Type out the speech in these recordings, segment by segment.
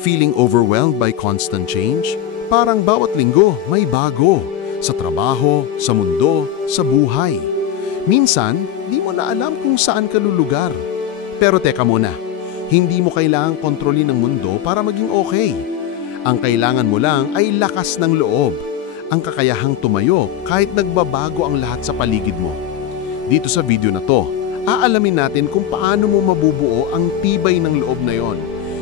Feeling overwhelmed by constant change? Parang bawat linggo may bago. Sa trabaho, sa mundo, sa buhay. Minsan, di mo na alam kung saan ka lulugar. Pero teka muna, hindi mo kailangang kontrolin ang mundo para maging okay. Ang kailangan mo lang ay lakas ng loob. Ang kakayahang tumayo kahit nagbabago ang lahat sa paligid mo. Dito sa video na to, aalamin natin kung paano mo mabubuo ang tibay ng loob na yon.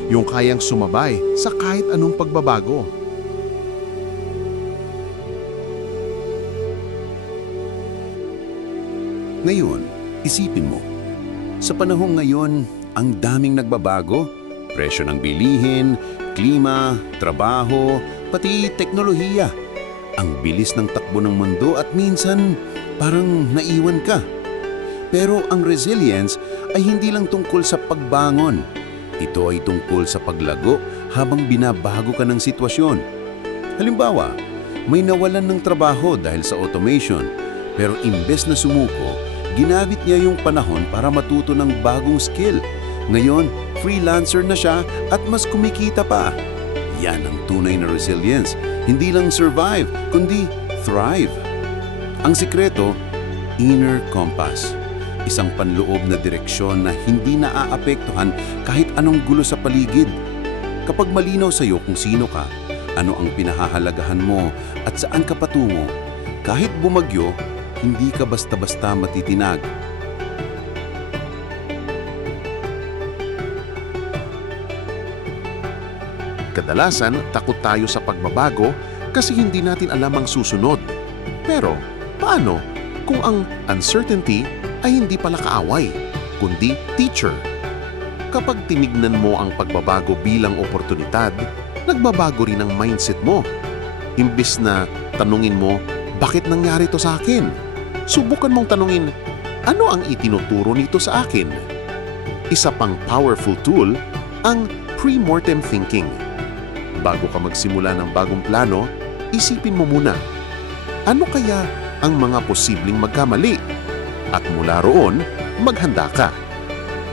Yung kayang sumabay sa kahit anong pagbabago. Ngayon, isipin mo. Sa panahong ngayon, ang daming nagbabago. Presyo ng bilihin, klima, trabaho, pati teknolohiya. Ang bilis ng takbo ng mundo at minsan parang naiwan ka. Pero ang resilience ay hindi lang tungkol sa pagbangon. Ito ay tungkol sa paglago habang binabago ka ng sitwasyon. Halimbawa, may nawalan ng trabaho dahil sa automation, pero imbes na sumuko, ginamit niya yung panahon para matuto ng bagong skill. Ngayon, freelancer na siya at mas kumikita pa. Yan ang tunay na resilience. Hindi lang survive, kundi thrive. Ang sikreto, inner compass. Isang panloob na direksyon na hindi naaapektuhan kahit anong gulo sa paligid. Kapag malinaw sa iyo kung sino ka, ano ang pinahahalagahan mo at saan ka patungo, kahit bumagyo, hindi ka basta-basta matitinag. Kadalasan, takot tayo sa pagbabago kasi hindi natin alam ang susunod. Pero, paano kung ang uncertainty ay hindi pala kaaway, kundi teacher? Kapag tinignan mo ang pagbabago bilang oportunidad, nagbabago rin ang mindset mo. Imbis na tanungin mo, bakit nangyari to sa akin? Subukan mong tanungin, ano ang itinuturo nito sa akin? Isa pang powerful tool, ang pre-mortem thinking. Bago ka magsimula ng bagong plano, isipin mo muna, ano kaya ang mga posibleng magkamali? At mula roon, maghanda ka.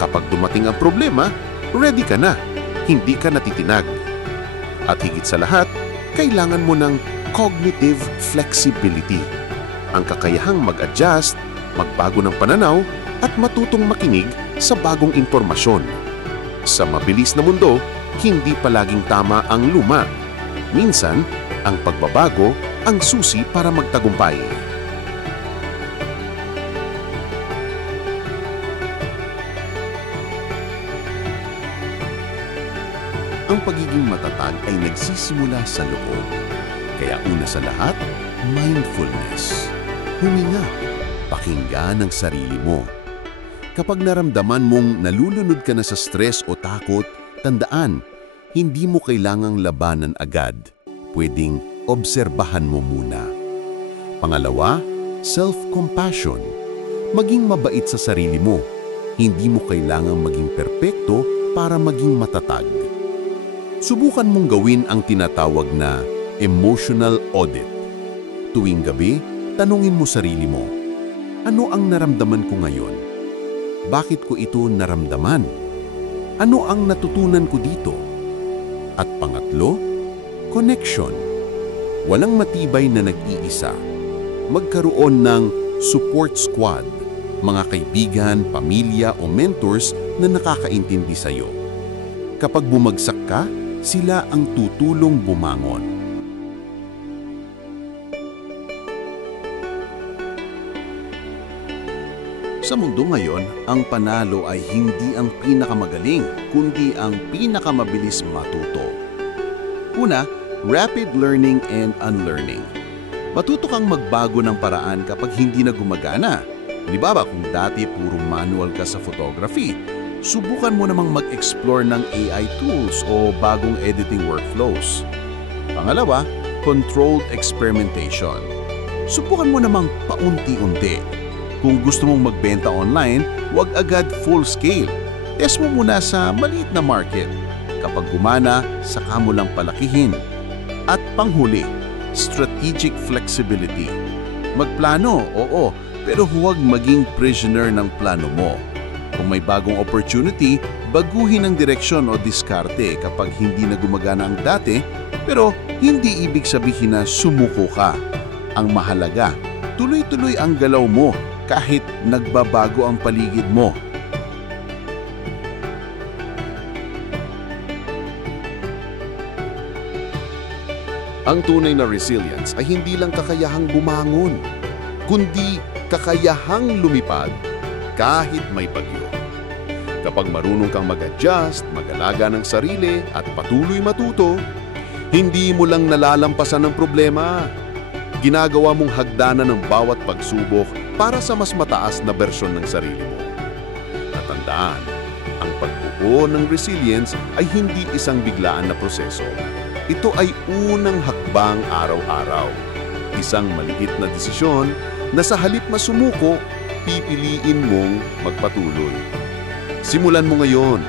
Kapag dumating ang problema, ready ka na, hindi ka natitinag. At higit sa lahat, kailangan mo ng cognitive flexibility. Ang kakayahang mag-adjust, magbago ng pananaw, at matutong makinig sa bagong impormasyon. Sa mabilis na mundo, hindi palaging tama ang luma. Minsan, ang pagbabago ang susi para magtagumpay. Ang pagiging matatag ay nagsisimula sa loob. Kaya una sa lahat, mindfulness. Huminga, pakinggan ang sarili mo. Kapag naramdaman mong nalulunod ka na sa stress o takot, tandaan, hindi mo kailangang labanan agad. Pwedeng obserbahan mo muna. Pangalawa, self-compassion. Maging mabait sa sarili mo. Hindi mo kailangang maging perpekto para maging matatag. Subukan mong gawin ang tinatawag na emotional audit. Tuwing gabi, tanungin mo sarili mo, ano ang naramdaman ko ngayon? Bakit ko ito naramdaman? Ano ang natutunan ko dito? At pangatlo, connection. Walang matibay na nag-iisa. Magkaroon ng support squad, mga kaibigan, pamilya o mentors na nakakaintindi sa iyo. Kapag bumagsak ka, sila ang tutulong bumangon. Sa mundo ngayon, ang panalo ay hindi ang pinakamagaling, kundi ang pinakamabilis matuto. Una, rapid learning and unlearning. Matuto kang magbago ng paraan kapag hindi na gumagana. Halimbawa, kung dati puro manual ka sa photography, subukan mo namang mag-explore ng AI tools o bagong editing workflows. Pangalawa, controlled experimentation. Subukan mo namang paunti-unti. Kung gusto mong magbenta online, huwag agad full scale. Test mo muna sa maliit na market. Kapag gumana, saka mo lang palakihin. At panghuli, strategic flexibility. Magplano, oo, pero huwag maging prisoner ng plano mo. Kung may bagong opportunity, Baguhin ang direksyon o diskarte kapag hindi na gumagana ang dati, pero hindi ibig sabihin na sumuko ka. Ang mahalaga, tuloy-tuloy ang galaw mo kahit nagbabago ang paligid mo. Ang tunay na resilience ay hindi lang kakayahang bumangon, kundi kakayahang lumipad kahit may bagyo. Kapag marunong kang mag-adjust, mag-alaga ng sarili at patuloy matuto, hindi mo lang nalalampasan ng problema. Ginagawa mong hagdanan ng bawat pagsubok para sa mas mataas na bersyon ng sarili mo. Natandaan, ang pagbuo ng resilience ay hindi isang biglaan na proseso. Ito ay unang hakbang araw-araw. Isang maliit na desisyon na sa halip masumuko, pipiliin mong magpatuloy. Simulan mo ngayon.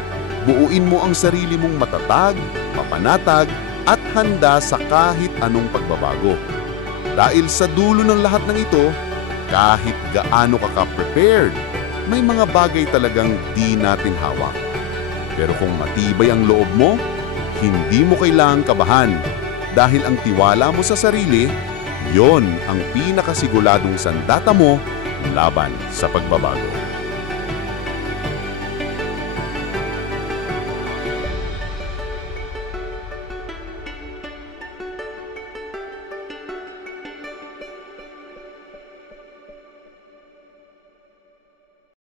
Buuin mo ang sarili mong matatag, mapanatag, at handa sa kahit anong pagbabago. Dahil sa dulo ng lahat ng ito, kahit gaano ka ka-prepared, may mga bagay talagang di natin hawak. Pero kung matibay ang loob mo, hindi mo kailangang kabahan dahil ang tiwala mo sa sarili, yon ang pinakasiguladong sandata mo laban sa pagbabago.